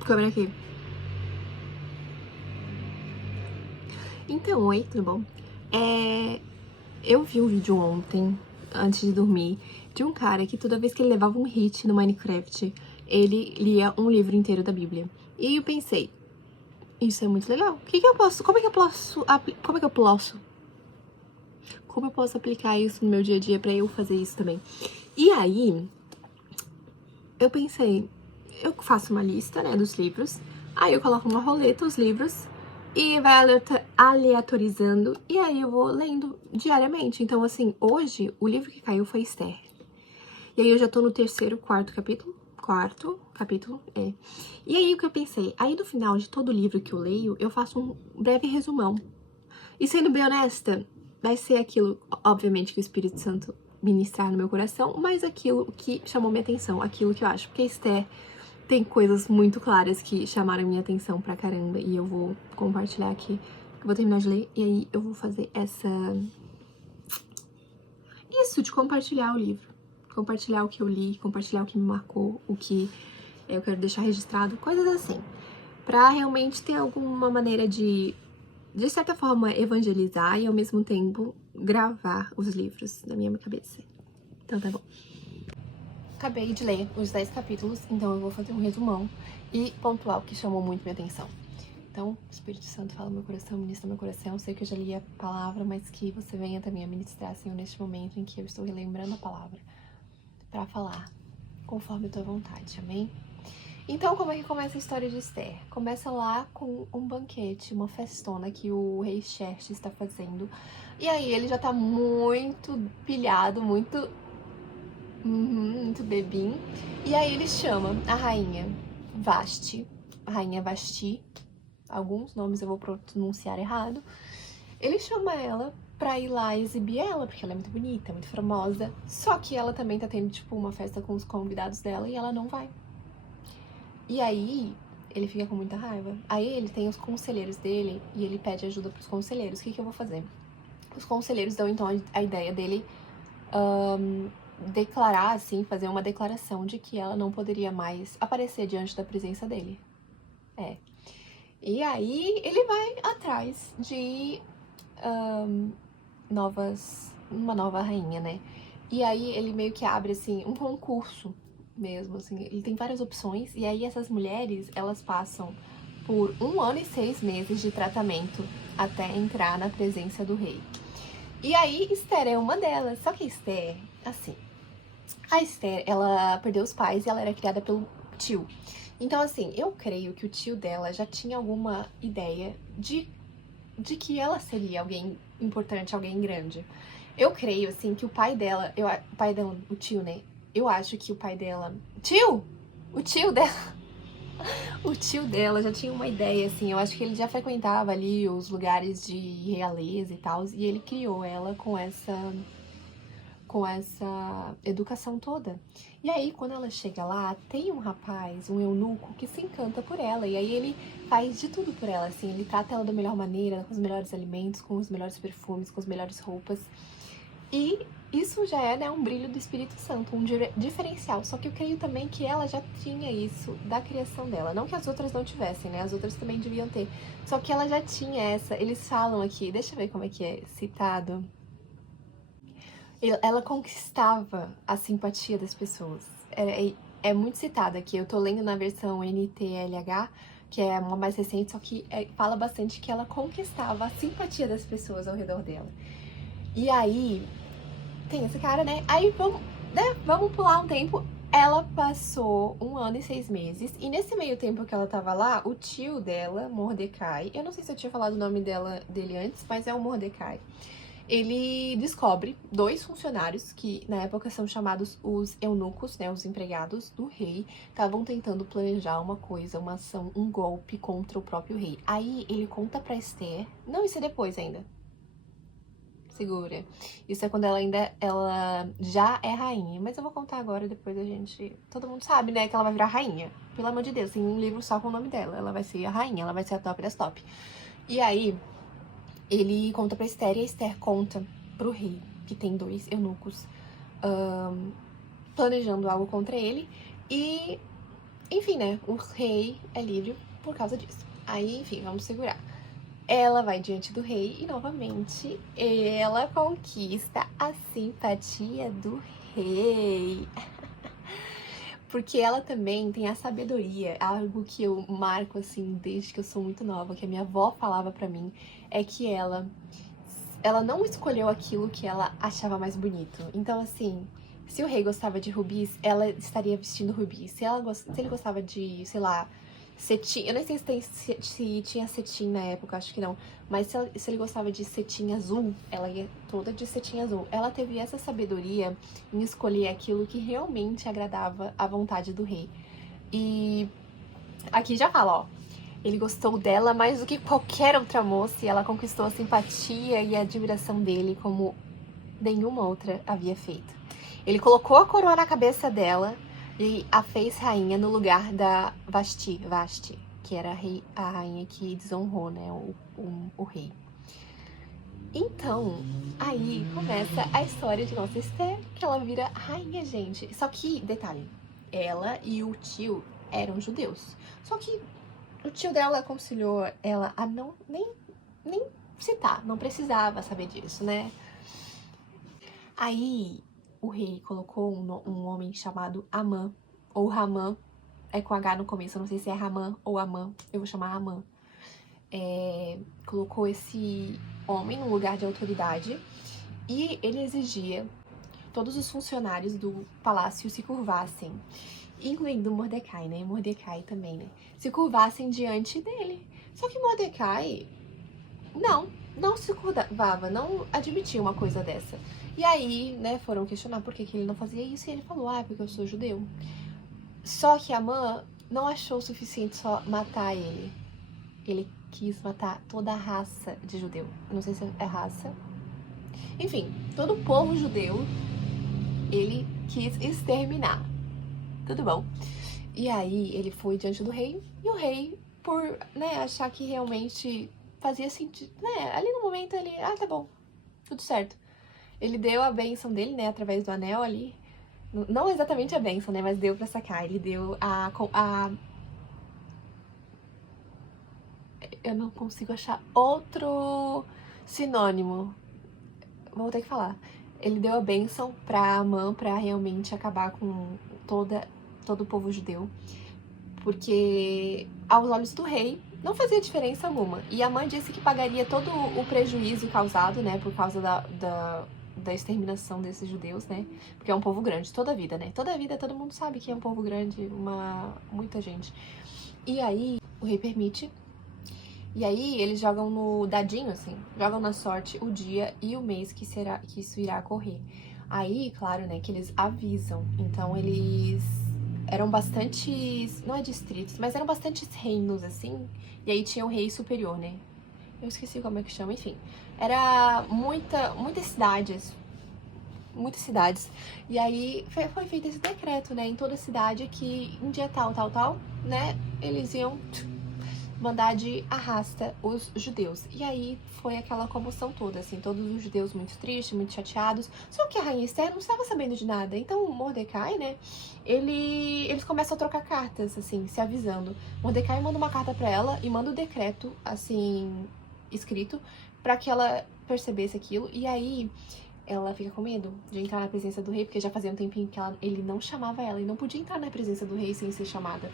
Câmera aqui. Então, oi, tudo bom? Eu vi um vídeo ontem, antes de dormir, de um cara que toda vez que ele levava um hit no Minecraft, ele lia um livro inteiro da Bíblia. E aí eu pensei, isso é muito legal. Como eu posso aplicar isso no meu dia a dia pra eu fazer isso também? E aí, eu pensei, eu faço uma lista, né, dos livros, aí eu coloco uma roleta, os livros, e vai aleatorizando, e aí eu vou lendo diariamente. Então, assim, hoje, o livro que caiu foi Esther. E aí eu já tô no quarto capítulo, é. E aí o que eu pensei, aí no final de todo livro que eu leio, eu faço um breve resumão. E sendo bem honesta, vai ser aquilo, obviamente, que o Espírito Santo ministrar no meu coração, mas aquilo que chamou minha atenção, aquilo que eu acho. Porque Esther tem coisas muito claras que chamaram minha atenção pra caramba e eu vou compartilhar aqui. Eu vou terminar de ler e aí eu vou fazer isso de compartilhar o livro. Compartilhar o que eu li, compartilhar o que me marcou, o que eu quero deixar registrado, coisas assim. Pra realmente ter alguma maneira de certa forma, evangelizar e ao mesmo tempo gravar os livros na minha cabeça. Então tá bom. Acabei de ler os 10 capítulos, então eu vou fazer um resumão e pontuar o que chamou muito minha atenção. Então, o Espírito Santo fala no meu coração, ministra no meu coração. Eu sei que eu já li a palavra, mas que você venha também a ministrar, Senhor, neste momento em que eu estou relembrando a palavra, para falar conforme a tua vontade, amém? Então, como é que começa a história de Esther? Começa lá com um banquete, uma festona que o rei Xerxes está fazendo. E aí ele já tá muito pilhado, muito bebinho. E aí ele chama a rainha Vasti, a rainha Vasti, alguns nomes eu vou pronunciar errado. Ele chama ela pra ir lá exibir ela, porque ela é muito bonita, muito famosa. Só que ela também tá tendo, tipo, uma festa com os convidados dela e ela não vai. E aí, ele fica com muita raiva. Aí ele tem os conselheiros dele e ele pede ajuda pros conselheiros. O que eu vou fazer? Os conselheiros dão então a ideia dele declarar, assim, fazer uma declaração de que ela não poderia mais aparecer diante da presença dele. E aí ele vai atrás de uma nova rainha, né? E aí ele meio que abre, assim, um concurso mesmo, assim. Ele tem várias opções, e aí essas mulheres, elas passam por 1 ano e 6 meses de tratamento até entrar na presença do rei. E aí Esther é uma delas, só que Esther, assim, a Esther, ela perdeu os pais e ela era criada pelo tio. Então, assim, eu creio que o tio dela já tinha alguma ideia de que ela seria alguém importante, alguém grande. Eu creio, assim, que o pai dela, o tio, né? Eu acho que o pai dela... O tio dela... O tio dela já tinha uma ideia, assim, eu acho que ele já frequentava ali os lugares de realeza e tal, e ele criou ela com essa educação toda. E aí, quando ela chega lá, tem um rapaz, um eunuco, que se encanta por ela. E aí ele faz de tudo por ela, assim. Ele trata ela da melhor maneira, com os melhores alimentos, com os melhores perfumes, com as melhores roupas. E isso já é, né, um brilho do Espírito Santo, um diferencial. Só que eu creio também que ela já tinha isso da criação dela. Não que as outras não tivessem, né? As outras também deviam ter. Só que ela já tinha essa. Eles falam aqui, deixa eu ver como é que é citado. Ela conquistava a simpatia das pessoas. É muito citada aqui. Eu tô lendo na versão NTLH, que é uma mais recente, só que fala bastante que ela conquistava a simpatia das pessoas ao redor dela. E aí, tem esse cara, né? Aí vamos pular um tempo. Ela passou 1 ano e 6 meses. E nesse meio tempo que ela tava lá, o tio dela, Mordecai, eu não sei se eu tinha falado o nome dele antes, mas é o Mordecai. Ele descobre 2 funcionários, que na época são chamados os eunucos, né, os empregados do rei, estavam tentando planejar uma coisa, uma ação, um golpe contra o próprio rei. Aí ele conta pra Esther, não, isso é depois ainda, segura, isso é quando ela já é rainha, mas eu vou contar agora, depois todo mundo sabe, né, que ela vai virar rainha, pelo amor de Deus, tem um livro só com o nome dela, ela vai ser a rainha, ela vai ser a top das top. E aí ele conta pra Esther e a Esther conta pro rei, que tem 2 eunucos planejando algo contra ele. E Enfim, né, o rei é livre por causa disso. Aí, enfim, vamos segurar. Ela vai diante do rei e, novamente, ela conquista a simpatia do rei. Porque ela também tem a sabedoria, algo que eu marco, assim, desde que eu sou muito nova, que a minha avó falava pra mim, é que ela não escolheu aquilo que ela achava mais bonito. Então, assim, se o rei gostava de rubis, ela estaria vestindo rubis. Se ele gostava de, sei lá, cetim, eu nem sei se tinha cetim na época, acho que não. Mas se ele gostava de cetim azul, ela ia toda de cetim azul. Ela teve essa sabedoria em escolher aquilo que realmente agradava à vontade do rei. E aqui já fala, ó. Ele gostou dela mais do que qualquer outra moça e ela conquistou a simpatia e a admiração dele como nenhuma outra havia feito. Ele colocou a coroa na cabeça dela e a fez rainha no lugar da Vashti, que era a rainha que desonrou, né, o rei. Então, aí começa a história de nossa Esther, que ela vira rainha, gente. Só que, detalhe, ela e o tio eram judeus. Só que o tio dela aconselhou ela a nem citar, não precisava saber disso, né? Aí o rei colocou um homem chamado Amã, ou Ramã, é com H no começo, eu não sei se é Ramã ou Amã, eu vou chamar Amã. Colocou esse homem num lugar de autoridade e ele exigia que todos os funcionários do palácio se curvassem, incluindo Mordecai, né? Mordecai também, né? Se curvassem diante dele. Só que Mordecai não se curvava, não admitia uma coisa dessa. E aí, né, foram questionar por que ele não fazia isso, e ele falou, porque eu sou judeu. Só que Amã não achou o suficiente só matar ele. Ele quis matar toda a raça de judeu. Não sei se é raça. Enfim, todo o povo judeu, ele quis exterminar. Tudo bom. E aí, ele foi diante do rei, e o rei, por, né, achar que realmente fazia sentido, né, ali no momento ele, tá bom, tudo certo. Ele deu a bênção dele, né, através do anel ali. Não exatamente a bênção, né, mas deu pra sacar. Ele deu eu não consigo achar outro sinônimo. Vou ter que falar. Ele deu a bênção pra Amã pra realmente acabar com todo o povo judeu. Porque, aos olhos do rei, não fazia diferença alguma. E Amã disse que pagaria todo o prejuízo causado, né, por causa da exterminação desses judeus, né? Porque é um povo grande, toda a vida, né? Toda a vida todo mundo sabe que é um povo grande, muita gente. E aí, o rei permite. E aí, eles jogam no dadinho, assim, jogam na sorte o dia e o mês que isso irá ocorrer. Aí, claro, né, que eles avisam. Então, eles eram bastantes, não é distritos, mas eram bastantes reinos, assim. E aí tinha o rei superior, né? Eu esqueci como é que chama, enfim. Era muitas cidades. Muitas cidades. E aí foi feito esse decreto, né? Em toda cidade que em dia tal, né? Eles iam mandar de arrasta os judeus. E aí foi aquela comoção toda, assim, todos os judeus muito tristes, muito chateados. Só que a rainha Esther não estava sabendo de nada. Então o Mordecai, né, eles começam a trocar cartas, assim, se avisando. Mordecai manda uma carta pra ela e manda o decreto, assim, escrito, pra que ela percebesse aquilo. E aí ela fica com medo de entrar na presença do rei, porque já fazia um tempinho que ele não chamava ela e não podia entrar na presença do rei sem ser chamada.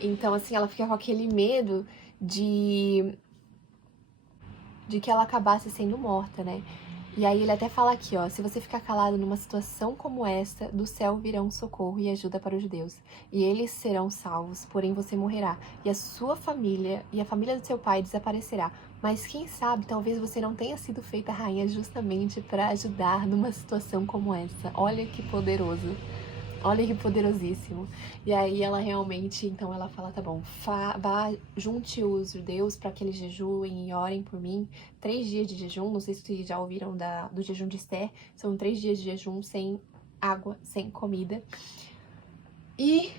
Então, assim, ela fica com aquele medo de que ela acabasse sendo morta, né? E aí ele até fala aqui, ó, se você ficar calado numa situação como esta, do céu virão socorro e ajuda para os judeus, e eles serão salvos, porém você morrerá, e a sua família e a família do seu pai desaparecerá. Mas quem sabe, talvez você não tenha sido feita rainha justamente para ajudar numa situação como essa. Olha que poderoso. Olha que poderosíssimo. E aí ela realmente, então ela fala, tá bom, vá, junte os judeus para que eles jejuem e orem por mim. 3 dias de jejum, não sei se vocês já ouviram do jejum de Esther, são 3 dias de jejum sem água, sem comida. E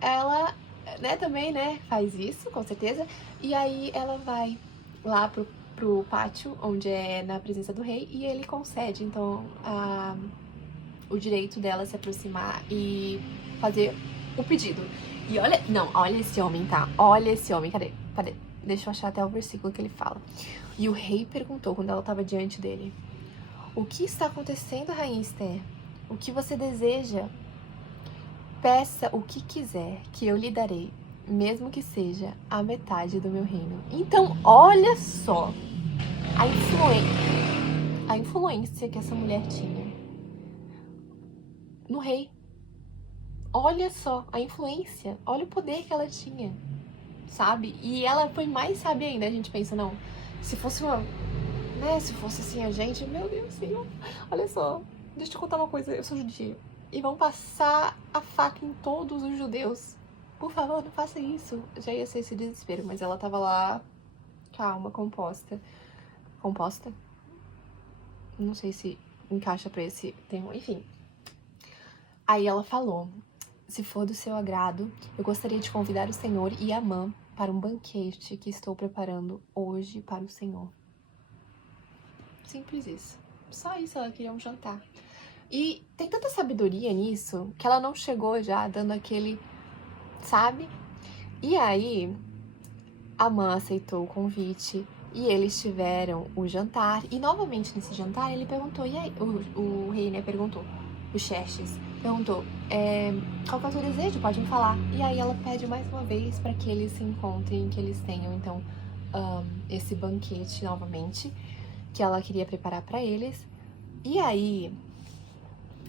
ela, né, também, né, faz isso, com certeza. E aí ela vai lá pro pátio, onde é na presença do rei, e ele concede, então, o direito dela se aproximar e fazer o pedido. E olha, não, olha esse homem, tá? Olha esse homem, cadê? Deixa eu achar até o versículo que ele fala. E o rei perguntou quando ela estava diante dele: o que está acontecendo, rainha Esther? O que você deseja? Peça o que quiser, que eu lhe darei, mesmo que seja a metade do meu reino. Então, olha só a influência que essa mulher tinha no rei. Olha só a influência, olha o poder que ela tinha, sabe? E ela foi mais sábia ainda. A gente pensa, não, se fosse uma, né, se fosse assim a gente, meu Deus, Senhor, olha só, deixa eu te contar uma coisa, eu sou judia, e vão passar a faca em todos os judeus. Por favor, não faça isso. Já ia ser esse desespero, mas ela tava lá, calma, composta. Composta? Não sei se encaixa pra esse termo, enfim. Aí ela falou: se for do seu agrado, eu gostaria de convidar o Senhor e Amã para um banquete que estou preparando hoje para o Senhor. Simples isso. Só isso, ela queria um jantar. E tem tanta sabedoria nisso que ela não chegou já dando aquele, sabe? E aí, Amã aceitou o convite e eles tiveram o jantar. E novamente nesse jantar ele perguntou, e aí, o rei, né, perguntou, o Xerxes perguntou, qual que é o seu desejo? Pode me falar. E aí ela pede mais uma vez para que eles se encontrem, que eles tenham então esse banquete novamente, que ela queria preparar para eles. E aí,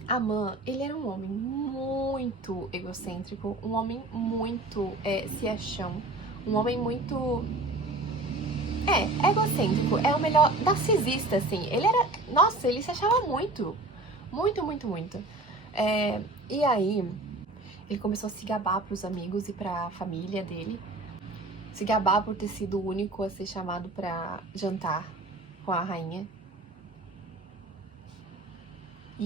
Amã, ele era um homem muito egocêntrico, um homem muito se achão, um homem muito egocêntrico, é o melhor, narcisista, assim. Ele era, nossa, ele se achava muito, muito, muito, muito. E aí, ele começou a se gabar pros amigos e pra família dele. Se gabar por ter sido o único a ser chamado pra jantar com a rainha.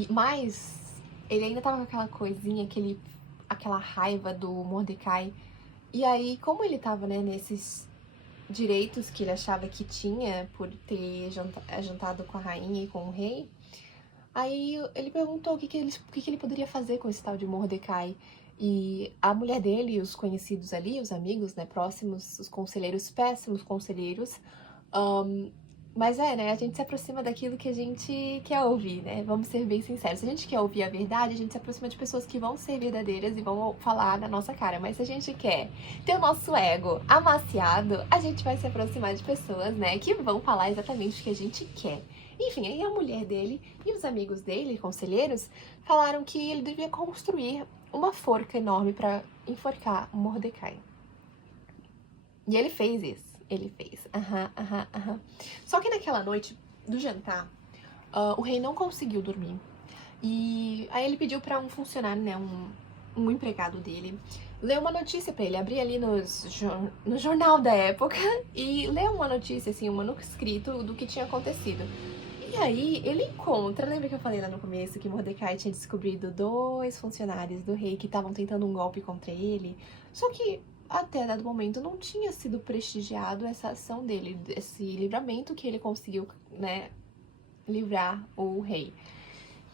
Mas ele ainda tava com aquela coisinha, aquela raiva do Mordecai. E aí, como ele tava, né, nesses direitos que ele achava que tinha por ter jantado com a rainha e com o rei, aí ele perguntou o que ele poderia fazer com esse tal de Mordecai. E a mulher dele, os conhecidos ali, os amigos, né, próximos, os conselheiros, péssimos conselheiros, mas né, a gente se aproxima daquilo que a gente quer ouvir, né? Vamos ser bem sinceros. Se a gente quer ouvir a verdade, a gente se aproxima de pessoas que vão ser verdadeiras e vão falar na nossa cara. Mas se a gente quer ter o nosso ego amaciado, a gente vai se aproximar de pessoas, né, que vão falar exatamente o que a gente quer. Enfim, aí a mulher dele e os amigos dele, conselheiros, falaram que ele devia construir uma forca enorme para enforcar Mordecai. E ele fez isso. Ele fez. Só que naquela noite do jantar, o rei não conseguiu dormir. E aí ele pediu para um funcionário, né, um empregado dele, ler uma notícia para ele, abrir ali no jornal da época e ler uma notícia, assim, um manuscrito do que tinha acontecido. E aí ele encontra, lembra que eu falei lá no começo que Mordecai tinha descobrido 2 funcionários do rei que estavam tentando um golpe contra ele? Só que até dado momento não tinha sido prestigiado essa ação dele, esse livramento que ele conseguiu, né, livrar o rei.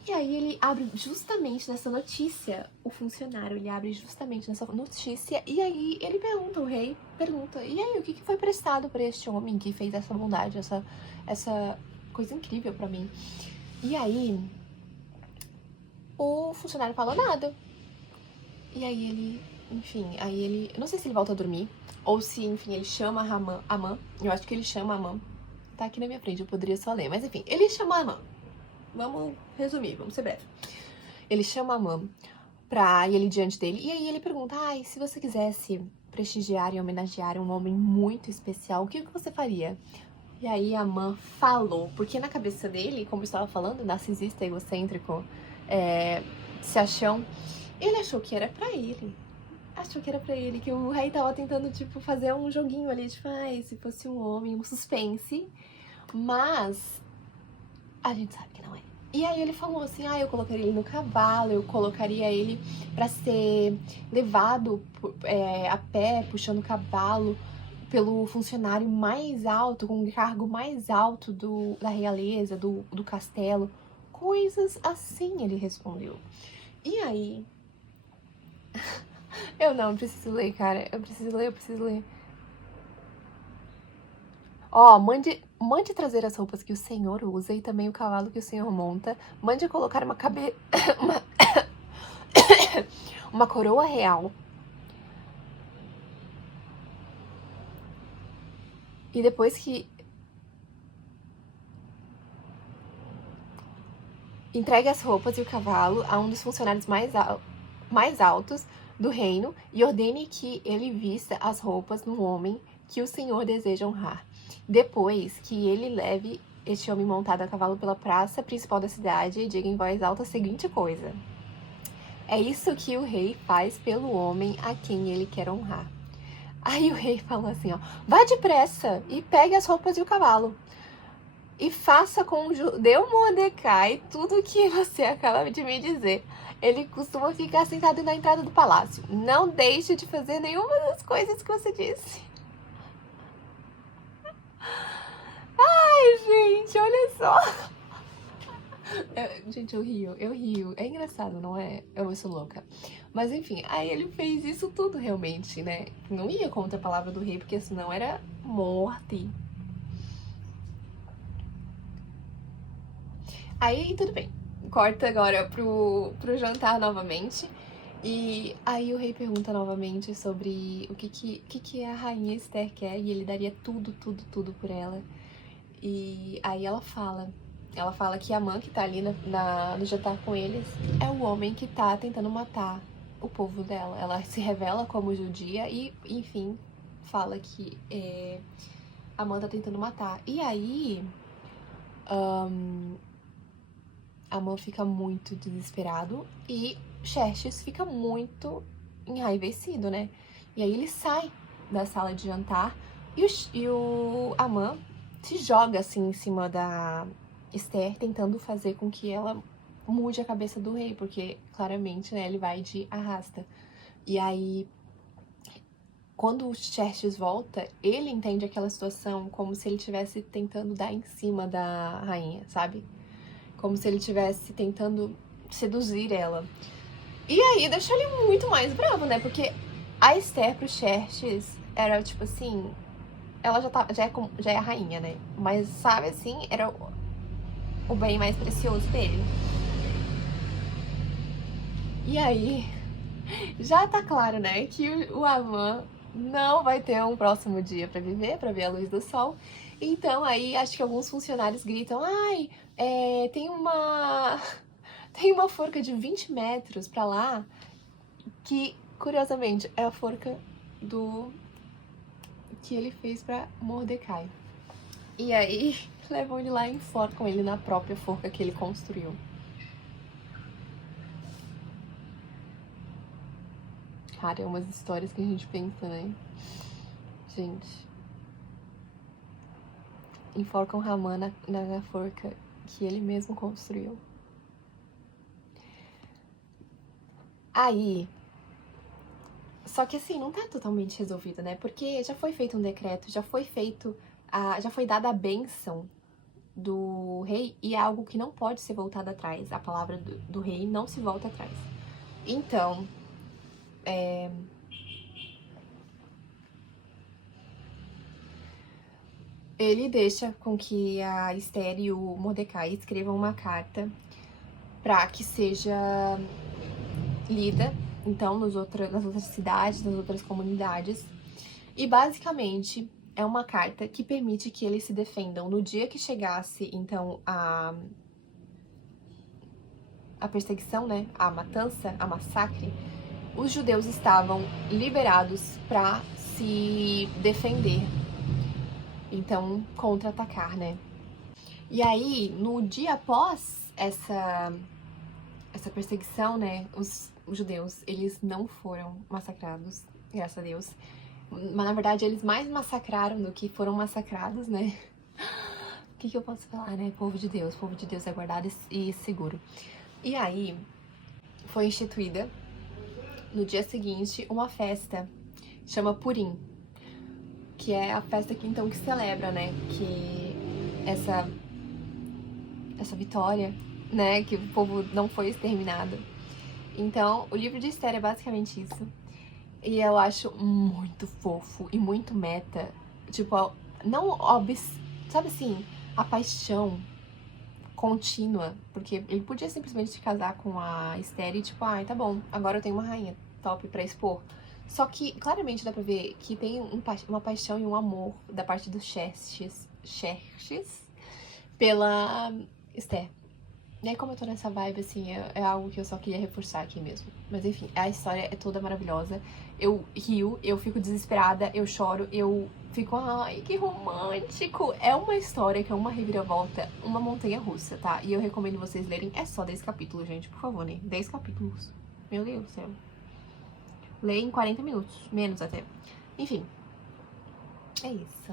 E aí ele abre justamente nessa notícia, o funcionário, ele abre justamente nessa notícia, e aí ele pergunta, o rei pergunta, e aí, o que foi prestado para este homem que fez essa bondade, essa coisa incrível pra mim? E aí, o funcionário falou nada. E aí ele, enfim, não sei se ele volta a dormir, ou se, enfim, ele chama Amã, eu acho que ele chama Amã, tá aqui na minha frente, eu poderia só ler, mas enfim, ele chama Amã. Vamos resumir, vamos ser breve. Ele chama Amã pra ir ali diante dele, e aí ele pergunta, se você quisesse prestigiar e homenagear um homem muito especial, o que você faria? E aí Amã falou, porque na cabeça dele, como eu estava falando, narcisista, egocêntrico, se acham, ele achou que era pra ele. Achou que era pra ele, que o rei tava tentando, tipo, fazer um joguinho ali, tipo, se fosse um homem, um suspense. Mas a gente sabe que não é. E aí ele falou assim, eu colocaria ele no cavalo, eu colocaria ele pra ser levado a pé, puxando o cavalo, pelo funcionário mais alto, com o cargo mais alto da realeza, do castelo. Coisas assim, ele respondeu. E aí, Eu não preciso ler, cara. Eu preciso ler. Ó, mande trazer as roupas que o Senhor usa e também o cavalo que o Senhor monta. Mande colocar uma, uma coroa real. E depois que entregue as roupas e o cavalo a um dos funcionários mais altos do reino e ordene que ele vista as roupas no homem que o Senhor deseja honrar. Depois que ele leve este homem montado a cavalo pela praça principal da cidade e diga em voz alta a seguinte coisa: é isso que o rei faz pelo homem a quem ele quer honrar. Aí o rei falou assim, ó, vá depressa e pegue as roupas e o cavalo. E faça com o judeu Mordecai tudo o que você acaba de me dizer. Ele costuma ficar sentado na entrada do palácio. Não deixe de fazer nenhuma das coisas que você disse. Ai, gente, olha só. Gente, eu rio. É engraçado, não é? Eu sou louca. Mas enfim, aí ele fez isso tudo realmente, né? Não ia contra a palavra do rei, porque senão era morte. Aí tudo bem. Corta agora pro jantar novamente. E aí o rei pergunta novamente sobre o que a rainha Esther quer. E ele daria tudo por ela. E aí ela fala que Amã, que tá ali no jantar com eles, é o homem que tá tentando matar o povo dela. Ela se revela como judia e, enfim, fala que Amã tá tentando matar. E aí Amã fica muito desesperado e Xerxes fica muito enraivecido, né? E aí ele sai da sala de jantar e o Amã se joga assim em cima da Esther, tentando fazer com que ela mude a cabeça do rei, porque claramente, né, ele vai de arrasta. E aí, quando o Xerxes volta, ele entende aquela situação como se ele estivesse tentando dar em cima da rainha, sabe? Como se ele estivesse tentando seduzir ela. E aí deixa ele muito mais bravo, né? Porque a Esther pro Xerxes era tipo assim, ela já é a rainha, né? Mas sabe assim, era o bem mais precioso dele. E aí, já tá claro, né, que o Amã não vai ter um próximo dia pra viver, pra ver a luz do sol. Então aí, acho que alguns funcionários gritam, ai, tem uma forca de 20 metros pra lá, que, curiosamente, é a forca que ele fez pra Mordecai. E aí, levam ele lá e enforcam ele na própria forca que ele construiu. Cara, é umas histórias que a gente pensa, né? Gente. Enforcam Ramã na forca que ele mesmo construiu. Aí. Só que assim, não tá totalmente resolvido, né? Porque já foi feito um decreto, já foi dada a bênção do rei e é algo que não pode ser voltado atrás. A palavra do rei não se volta atrás. Então, ele deixa com que a Esther e o Mordecai escrevam uma carta para que seja lida, então, nas outras cidades, nas outras comunidades. E basicamente é uma carta que permite que eles se defendam. No dia que chegasse, então, a perseguição, né, a matança, a massacre, os judeus estavam liberados para se defender. Então, contra-atacar, né? E aí, no dia após essa perseguição, né, os judeus, eles não foram massacrados, graças a Deus. Mas, na verdade, eles mais massacraram do que foram massacrados, né? O que eu posso falar, né? Povo de Deus é guardado e seguro. E aí, foi instituída, no dia seguinte, uma festa, chama Purim, que é a festa que, então, que celebra, né, que essa vitória, né, que o povo não foi exterminado. Então, o livro de Esther é basicamente isso. E eu acho muito fofo e muito meta. Tipo, não sabe assim, a paixão contínua. Porque ele podia simplesmente se casar com a Esther e tipo, ai, tá bom, agora eu tenho uma rainha top pra expor. Só que claramente dá pra ver que tem uma paixão e um amor da parte dos Xerxes pela Esther. E aí, como eu tô nessa vibe, assim, é algo que eu só queria reforçar aqui mesmo. Mas enfim, a história é toda maravilhosa. Eu rio, eu fico desesperada, eu choro, eu fico, ai, que romântico. É uma história que é uma reviravolta, uma montanha-russa, tá? E eu recomendo vocês lerem, é só 10 capítulos, gente, por favor, né? 10 capítulos. Meu Deus do céu. Leia em 40 minutos, menos até. Enfim, é isso.